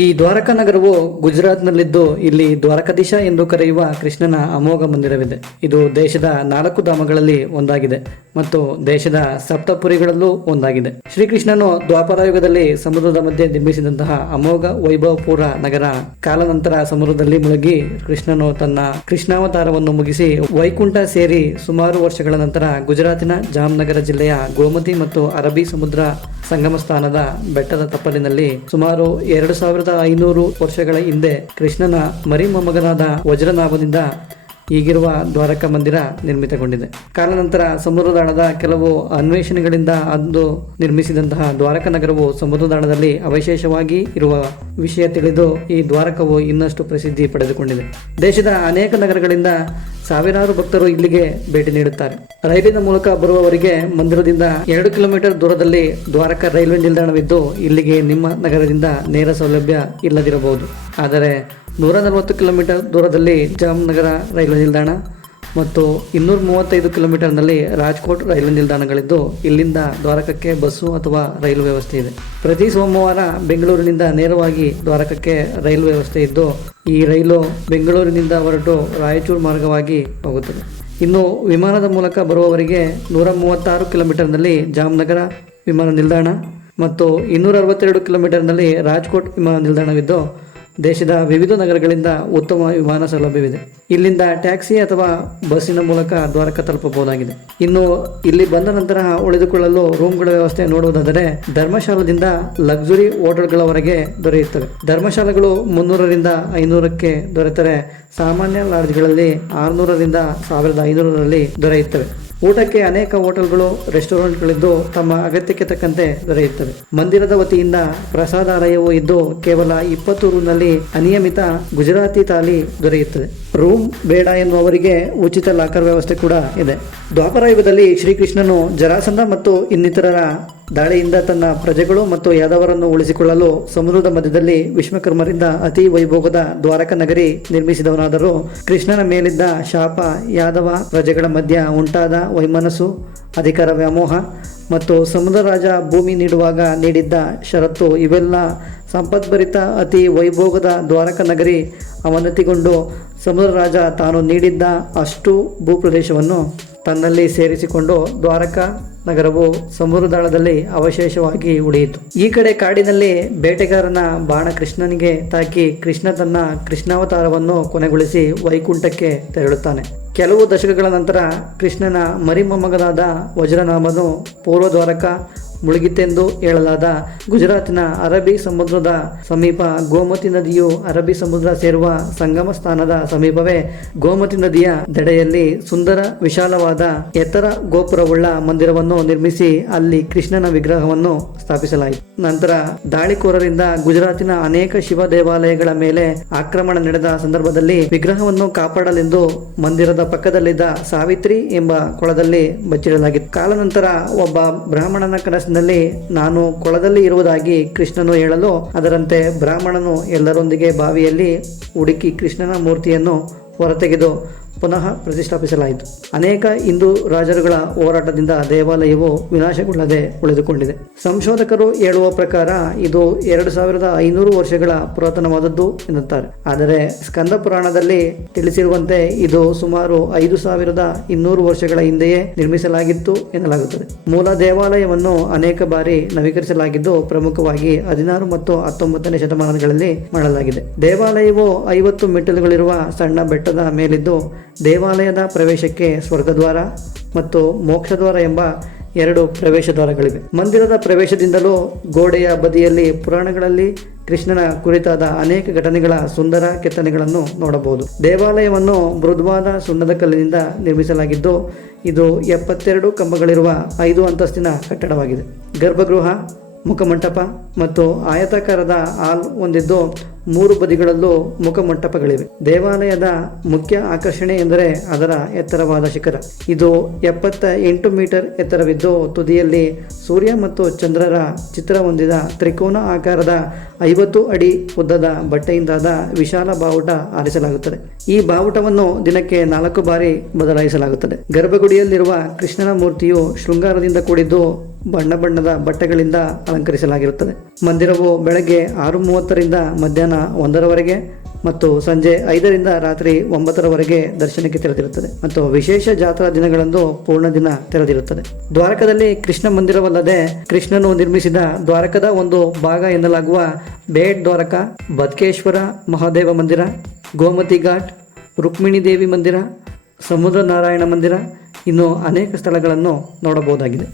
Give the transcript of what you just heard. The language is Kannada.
ಈ ದ್ವಾರಕಾ ನಗರವು ಗುಜರಾತ್ನಲ್ಲಿದ್ದು ಇಲ್ಲಿ ದ್ವಾರಕಾಧೀಶ ಎಂದು ಕರೆಯುವ ಕೃಷ್ಣನ ಅಮೋಘ ಮಂದಿರವಿದೆ. ಇದು ದೇಶದ 4 ಧಾಮಗಳಲ್ಲಿ ಒಂದಾಗಿದೆ ಮತ್ತು ದೇಶದ ಸಪ್ತಪುರಿಗಳಲ್ಲೂ ಒಂದಾಗಿದೆ. ಶ್ರೀಕೃಷ್ಣನು ದ್ವಾಪರಯುಗದಲ್ಲಿ ಸಮುದ್ರದ ಮಧ್ಯೆ ನಿರ್ಮಿಸಿದಂತಹ ಅಮೋಘ ವೈಭವಪೂರ್ಣ ನಗರ ಕಾಲಾನಂತರ ಸಮುದ್ರದಲ್ಲಿ ಮುಳುಗಿ ಕೃಷ್ಣನು ತನ್ನ ಕೃಷ್ಣಾವತಾರವನ್ನು ಮುಗಿಸಿ ವೈಕುಂಠ ಸೇರಿ ಸುಮಾರು ವರ್ಷಗಳ ನಂತರ ಗುಜರಾತಿನ ಜಾಮ್ನಗರ ಜಿಲ್ಲೆಯ ಗೋಮತಿ ಮತ್ತು ಅರಬ್ಬಿ ಸಮುದ್ರ ಸಂಗಮ ಸ್ಥಾನದ ಬೆಟ್ಟದ ತಪ್ಪಲಿನಲ್ಲಿ ಸುಮಾರು 2500 ವರ್ಷಗಳ ಹಿಂದೆ ಕೃಷ್ಣನ ಮರಿ ಮೊಮ್ಮಗನಾದ ವಜ್ರನಾಭದಿಂದ ಈಗಿರುವ ದ್ವಾರಕಾ ಮಂದಿರ ನಿರ್ಮಿತಗೊಂಡಿದೆ. ಕಾಲಾನಂತರ ಸಮುದ್ರದಾಳದ ಕೆಲವು ಅನ್ವೇಷಣೆಗಳಿಂದ ಅಂದು ನಿರ್ಮಿಸಿದಂತಹ ದ್ವಾರಕಾ ನಗರವು ಸಮುದ್ರದಾಳದಲ್ಲಿ ಅವಶೇಷವಾಗಿ ಇರುವ ವಿಷಯ ತಿಳಿದು ಈ ದ್ವಾರಕವು ಇನ್ನಷ್ಟು ಪ್ರಸಿದ್ಧಿ ಪಡೆದುಕೊಂಡಿದೆ. ದೇಶದ ಅನೇಕ ನಗರಗಳಿಂದ ಸಾವಿರಾರು ಭಕ್ತರು ಇಲ್ಲಿಗೆ ಭೇಟಿ ನೀಡುತ್ತಾರೆ. ರೈಲಿನ ಮೂಲಕ ಬರುವವರಿಗೆ ಮಂದಿರದಿಂದ 2 ಕಿಲೋಮೀಟರ್ ದೂರದಲ್ಲಿ ದ್ವಾರಕಾ ರೈಲ್ವೆ ನಿಲ್ದಾಣವಿದ್ದು ಇಲ್ಲಿಗೆ ನಿಮ್ಮ ನಗರದಿಂದ ನೇರ ಸೌಲಭ್ಯ ಇಲ್ಲದಿರಬಹುದು. ಆದರೆ 140 ಕಿಲೋಮೀಟರ್ ದೂರದಲ್ಲಿ ಜಾಮ್ನಗರ ರೈಲ್ವೆ ನಿಲ್ದಾಣ ಮತ್ತು 235 ಕಿಲೋಮೀಟರ್ನಲ್ಲಿ ರಾಜ್ಕೋಟ್ ರೈಲ್ವೆ ನಿಲ್ದಾಣಗಳಿದ್ದು ಇಲ್ಲಿಂದ ದ್ವಾರಕಕ್ಕೆ ಬಸ್ಸು ಅಥವಾ ರೈಲು ವ್ಯವಸ್ಥೆ ಇದೆ. ಪ್ರತಿ ಸೋಮವಾರ ಬೆಂಗಳೂರಿನಿಂದ ನೇರವಾಗಿ ದ್ವಾರಕಕ್ಕೆ ರೈಲು ವ್ಯವಸ್ಥೆ ಇದ್ದು ಈ ರೈಲು ಬೆಂಗಳೂರಿನಿಂದ ಹೊರಟು ರಾಯಚೂರು ಮಾರ್ಗವಾಗಿ ಹೋಗುತ್ತದೆ. ಇನ್ನು ವಿಮಾನದ ಮೂಲಕ ಬರುವವರಿಗೆ 136 ಕಿಲೋಮೀಟರ್ನಲ್ಲಿ ಜಾಮ್ನಗರ ವಿಮಾನ ನಿಲ್ದಾಣ ಮತ್ತು 262 ಕಿಲೋಮೀಟರ್ನಲ್ಲಿ ರಾಜ್ಕೋಟ್ ವಿಮಾನ ನಿಲ್ದಾಣವಿದ್ದು ದೇಶದ ವಿವಿಧ ನಗರಗಳಿಂದ ಉತ್ತಮ ವಿಮಾನ ಸೌಲಭ್ಯವಿದೆ. ಇಲ್ಲಿಂದ ಟ್ಯಾಕ್ಸಿ ಅಥವಾ ಬಸ್ಸಿನ ಮೂಲಕ ದ್ವಾರಕ ತಲುಪಬಹುದಾಗಿದೆ. ಇನ್ನು ಇಲ್ಲಿ ಬಂದ ನಂತರ ಉಳಿದುಕೊಳ್ಳಲು ರೂಮ್ಗಳ ವ್ಯವಸ್ಥೆ ನೋಡುವುದಾದರೆ ಧರ್ಮಶಾಲದಿಂದ ಲಕ್ಸುರಿ ಹೋಟೆಲ್ಗಳವರೆಗೆ ದೊರೆಯುತ್ತವೆ. ಧರ್ಮಶಾಲೆಗಳು 300ರಿಂದ 500ಕ್ಕೆ ದೊರೆತರೆ ಸಾಮಾನ್ಯ ಲಾಡ್ಜ್ಗಳಲ್ಲಿ 600ರಿಂದ 1500ರಲ್ಲಿ ದೊರೆಯುತ್ತವೆ. ಊಟಕ್ಕೆ ಅನೇಕ ಹೋಟೆಲ್ಗಳು ರೆಸ್ಟೋರೆಂಟ್ಗಳಿದ್ದು ತಮ್ಮ ಅಗತ್ಯಕ್ಕೆ ತಕ್ಕಂತೆ ದೊರೆಯುತ್ತವೆ. ಮಂದಿರದ ವತಿಯಿಂದ ಪ್ರಸಾದಾಲಯವೂ ಇದ್ದು ಕೇವಲ 20 ರೂಮ್ನಲ್ಲಿ ಅನಿಯಮಿತ ಗುಜರಾತಿ ಥಾಲಿ ದೊರೆಯುತ್ತದೆ. ರೂಮ್ ಬೇಡ ಎನ್ನುವವರಿಗೆ ಉಚಿತ ಲಾಕರ್ ವ್ಯವಸ್ಥೆ ಕೂಡ ಇದೆ. ದ್ವಾಪರ ಯುಗದಲ್ಲಿ ಶ್ರೀಕೃಷ್ಣನು ಜರಾಸಂಧ ಮತ್ತು ಇನ್ನಿತರರ ದಾಳಿಯಿಂದ ತನ್ನ ಪ್ರಜೆಗಳು ಮತ್ತು ಯಾದವರನ್ನು ಉಳಿಸಿಕೊಳ್ಳಲು ಸಮುದ್ರದ ಮಧ್ಯದಲ್ಲಿ ವಿಶ್ವಕರ್ಮರಿಂದ ಅತಿ ವೈಭೋಗದ ದ್ವಾರಕ ನಗರಿ ನಿರ್ಮಿಸಿದವನಾದರೂ ಕೃಷ್ಣನ ಮೇಲಿದ್ದ ಶಾಪ, ಯಾದವ ಪ್ರಜೆಗಳ ಮಧ್ಯ ಉಂಟಾದ ವೈಮನಸ್ಸು, ಅಧಿಕಾರ ವ್ಯಾಮೋಹ ಮತ್ತು ಸಮುದ್ರ ರಾಜ ಭೂಮಿ ನೀಡುವಾಗ ನೀಡಿದ್ದ ಷರತ್ತು ಇವೆಲ್ಲ ಸಂಪದ್ಭರಿತ ಅತಿ ವೈಭೋಗದ ದ್ವಾರಕ ನಗರಿ ಅವನತಿಗೊಂಡು ಸಮುದ್ರ ರಾಜ ತಾನು ನೀಡಿದ್ದ ಅಷ್ಟು ಭೂಪ್ರದೇಶವನ್ನು ತನ್ನಲ್ಲಿ ಸೇರಿಸಿಕೊಂಡು ದ್ವಾರಕಾ ನಗರವು ಸಮುದ್ರದಾಳದಲ್ಲಿ ಅವಶೇಷವಾಗಿ ಉಳಿಯಿತು. ಈ ಕಡೆ ಕಾಡಿನಲ್ಲಿ ಬೇಟೆಗಾರನ ಬಾಣ ಕೃಷ್ಣನಿಗೆ ತಾಕಿ ಕೃಷ್ಣ ತನ್ನ ಕೃಷ್ಣಾವತಾರವನ್ನು ಕೊನೆಗೊಳಿಸಿ ವೈಕುಂಠಕ್ಕೆ ತೆರಳುತ್ತಾನೆ. ಕೆಲವು ದಶಕಗಳ ನಂತರ ಕೃಷ್ಣನ ಮರಿ ಮೊಮ್ಮಗನಾದ ವಜ್ರನಾಮನು ಪೂರ್ವ ದ್ವಾರಕಾ ಮುಳುಗಿತೆಂದು ಹೇಳಲಾದ ಗುಜರಾತಿನ ಅರಬ್ಬಿ ಸಮುದ್ರದ ಸಮೀಪ ಗೋಮತಿ ನದಿಯು ಅರಬ್ಬಿ ಸಮುದ್ರ ಸೇರುವ ಸಂಗಮ ಸ್ಥಾನದ ಸಮೀಪವೇ ಗೋಮತಿ ನದಿಯ ದಡೆಯಲ್ಲಿ ಸುಂದರ ವಿಶಾಲವಾದ ಎತ್ತರ ಗೋಪುರವುಳ್ಳ ಮಂದಿರವನ್ನು ನಿರ್ಮಿಸಿ ಅಲ್ಲಿ ಕೃಷ್ಣನ ವಿಗ್ರಹವನ್ನು ಸ್ಥಾಪಿಸಲಾಯಿತು. ನಂತರ ದಾಳಿಕೋರರಿಂದ ಗುಜರಾತಿನ ಅನೇಕ ಶಿವ ದೇವಾಲಯಗಳ ಮೇಲೆ ಆಕ್ರಮಣ ನಡೆದ ಸಂದರ್ಭದಲ್ಲಿ ವಿಗ್ರಹವನ್ನು ಕಾಪಾಡಲೆಂದು ಮಂದಿರದ ಪಕ್ಕದಲ್ಲಿದ್ದ ಸಾವಿತ್ರಿ ಎಂಬ ಕೊಳದಲ್ಲಿ ಬಚ್ಚಿಡಲಾಗಿತ್ತು. ಕಾಲಾನಂತರ ಒಬ್ಬ ಬ್ರಾಹ್ಮಣನ ಕನಸಿನಲ್ಲಿ ನಾನು ಕೊಳದಲ್ಲಿ ಇರುವುದಾಗಿ ಕೃಷ್ಣನು ಹೇಳಲು ಅದರಂತೆ ಬ್ರಾಹ್ಮಣನು ಎಲ್ಲರೊಂದಿಗೆ ಬಾವಿಯಲ್ಲಿ ಹುಡುಕಿ ಕೃಷ್ಣನ ಮೂರ್ತಿಯನ್ನು ಹೊರತೆಗೆದು ಪುನಃ ಪ್ರತಿಷ್ಠಾಪಿಸಲಾಯಿತು. ಅನೇಕ ಹಿಂದೂ ರಾಜರುಗಳ ಹೋರಾಟದಿಂದ ದೇವಾಲಯವು ವಿನಾಶಗೊಳ್ಳದೆ ಉಳಿದುಕೊಂಡಿದೆ. ಸಂಶೋಧಕರು ಹೇಳುವ ಪ್ರಕಾರ ಇದು 2500 ವರ್ಷಗಳ ಪುರಾತನವಾದದ್ದು ಎನ್ನುತ್ತಾರೆ. ಆದರೆ ಸ್ಕಂದ ಪುರಾಣದಲ್ಲಿ ತಿಳಿಸಿರುವಂತೆ ಇದು ಸುಮಾರು 5200 ವರ್ಷಗಳ ಹಿಂದೆಯೇ ನಿರ್ಮಿಸಲಾಗಿತ್ತು ಎನ್ನಲಾಗುತ್ತದೆ. ಮೂಲ ದೇವಾಲಯವನ್ನು ಅನೇಕ ಬಾರಿ ನವೀಕರಿಸಲಾಗಿದ್ದು ಪ್ರಮುಖವಾಗಿ 16 ಮತ್ತು 19ನೇ ಶತಮಾನಗಳಲ್ಲಿ ಮಾಡಲಾಗಿದೆ. ದೇವಾಲಯವು 50 ಮೆಟ್ಟಿಲುಗಳಿರುವ ಸಣ್ಣ ಬೆಟ್ಟದ ಮೇಲಿದ್ದು ದೇವಾಲಯದ ಪ್ರವೇಶಕ್ಕೆ ಸ್ವರ್ಗದ್ವಾರ ಮತ್ತು ಮೋಕ್ಷದ್ವಾರ ಎಂಬ 2 ಪ್ರವೇಶ ದ್ವಾರಗಳಿವೆ. ಮಂದಿರದ ಪ್ರವೇಶದಿಂದಲೂ ಗೋಡೆಯ ಬದಿಯಲ್ಲಿ ಪುರಾಣಗಳಲ್ಲಿ ಕೃಷ್ಣನ ಕುರಿತಾದ ಅನೇಕ ಘಟನೆಗಳ ಸುಂದರ ಕೆತ್ತನೆಗಳನ್ನು ನೋಡಬಹುದು. ದೇವಾಲಯವನ್ನು ಮೃದುವಾದ ಸುಣ್ಣದ ಕಲ್ಲಿನಿಂದ ನಿರ್ಮಿಸಲಾಗಿದ್ದು ಇದು 72 ಕಂಬಗಳಿರುವ 5 ಅಂತಸ್ತಿನ ಕಟ್ಟಡವಾಗಿದೆ. ಗರ್ಭಗೃಹ, ಮುಖಮಂಟಪ ಮತ್ತು ಆಯತಾಕಾರದ ಹಾಲ್ ಹೊಂದಿದ್ದು 3 ಬದಿಗಳಲ್ಲೂ ಮುಖಮಂಟಪಗಳಿವೆ. ದೇವಾಲಯದ ಮುಖ್ಯ ಆಕರ್ಷಣೆ ಎಂದರೆ ಅದರ ಎತ್ತರವಾದ ಶಿಖರ. ಇದು 78 ಮೀಟರ್ ಎತ್ತರವಿದ್ದು ತುದಿಯಲ್ಲಿ ಸೂರ್ಯ ಮತ್ತು ಚಂದ್ರರ ಚಿತ್ರ ಹೊಂದಿದ ತ್ರಿಕೋನ ಆಕಾರದ 50 ಅಡಿ ಉದ್ದದ ಬಟ್ಟೆಯಿಂದಾದ ವಿಶಾಲ ಬಾವುಟ ಆರಿಸಲಾಗುತ್ತದೆ. ಈ ಬಾವುಟವನ್ನು ದಿನಕ್ಕೆ 4 ಬಾರಿ ಬದಲಾಯಿಸಲಾಗುತ್ತದೆ. ಗರ್ಭಗುಡಿಯಲ್ಲಿರುವ ಕೃಷ್ಣನ ಮೂರ್ತಿಯು ಶೃಂಗಾರದಿಂದ ಕೂಡಿದ್ದು ಬಣ್ಣ ಬಣ್ಣದ ಬಟ್ಟೆಗಳಿಂದ ಅಲಂಕರಿಸಲಾಗಿರುತ್ತದೆ. ಮಂದಿರವು ಬೆಳಗ್ಗೆ 6:30ರಿಂದ ಮಧ್ಯಾಹ್ನ 1ರವರೆಗೆ ಮತ್ತು ಸಂಜೆ 5ರಿಂದ ರಾತ್ರಿ 9ರವರೆಗೆ ದರ್ಶನಕ್ಕೆ ತೆರೆದಿರುತ್ತದೆ ಮತ್ತು ವಿಶೇಷ ಜಾತ್ರಾ ದಿನಗಳಂದು ಪೂರ್ಣ ದಿನ ತೆರೆದಿರುತ್ತದೆ. ದ್ವಾರಕದಲ್ಲಿ ಕೃಷ್ಣ ಮಂದಿರವಲ್ಲದೆ ಕೃಷ್ಣನು ನಿರ್ಮಿಸಿದ ದ್ವಾರಕದ ಒಂದು ಭಾಗ ಎನ್ನಲಾಗುವ ಬೇಟ್ ದ್ವಾರಕ, ಬದ್ಕೇಶ್ವರ ಮಹಾದೇವ ಮಂದಿರ, ಗೋಮತಿ ಘಾಟ್, ರುಕ್ಮಿಣಿ ದೇವಿ ಮಂದಿರ, ಸಮುದ್ರ ನಾರಾಯಣ ಮಂದಿರ, ಇನ್ನೂ ಅನೇಕ ಸ್ಥಳಗಳನ್ನು ನೋಡಬಹುದಾಗಿದೆ.